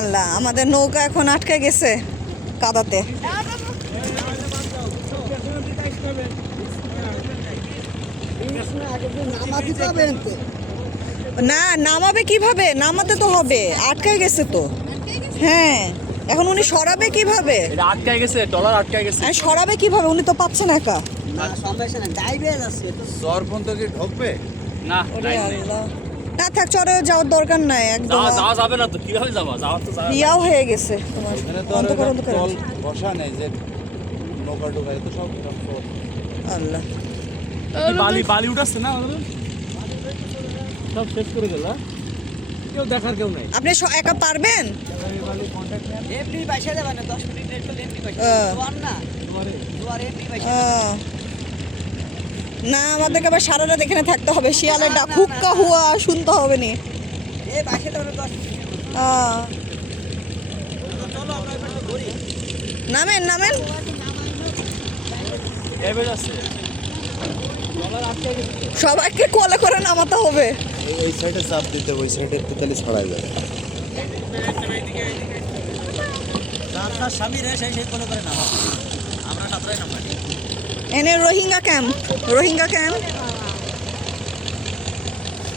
আল্লাহ, আমাদের নৌকা এখন আটকে গেছে কাদাতে। না, নামাবে কিভাবে? নামাতে তো হবে, আটকে গেছে তো। হ্যাঁ, এখন উনি সরাবে কিভাবে? এটা আটকায় গেছে, ডলার আটকায় গেছে। সরাবে কিভাবে? উনি তো পাচ্ছেন একা। চরপন্ত কি ঢুকবে? না, ওরে আল্লাহ, না থাক, চরে যাওয়ার দরকার নাই একদম। যাওয়া যাবে না তো, কিভাবে যাওয়া তো যাওয়া ইয়াও হয়ে গেছে তোমার, এখানে তো আর অন্ধকার অন্ধকার। জল বসা নেই যে নৌকা ঢুকায়, তো সব আল্লাহ, বালি উঠাচ্ছে না, সব শেষ করে গেল। কেউ দেখার কেউ নাই। আপনি একা পারবেন? এমনি পয়সা দেবে না, 10 মিনিট লেট করলে এমনি পয়সা জোয়ার না, জোয়ার এমনি পয়সা। না, আমাদেরকে আবার সারা রাত এখানে থাকতে হবে, শিয়ালের ডাক হুক্কা হুয়া শুনতে হবে নি। এই পয়সা দেবে 10 মিনিট। চলো আমরা এবার ঘুরি। নামেন নামেন। এবার আছে সবাইকে কোলে করে নামাতে হবে। এই সাইডে চাপ দিতে, ওই সাইডে তাহলে ছড়ায় যাবে। আপনার স্বামী রে সেই কোলে করে নামা, আমরা সাঁতরাই নামা। এনে রোহিঙ্গা ক্যাম্প, রোহিঙ্গা ক্যাম্প।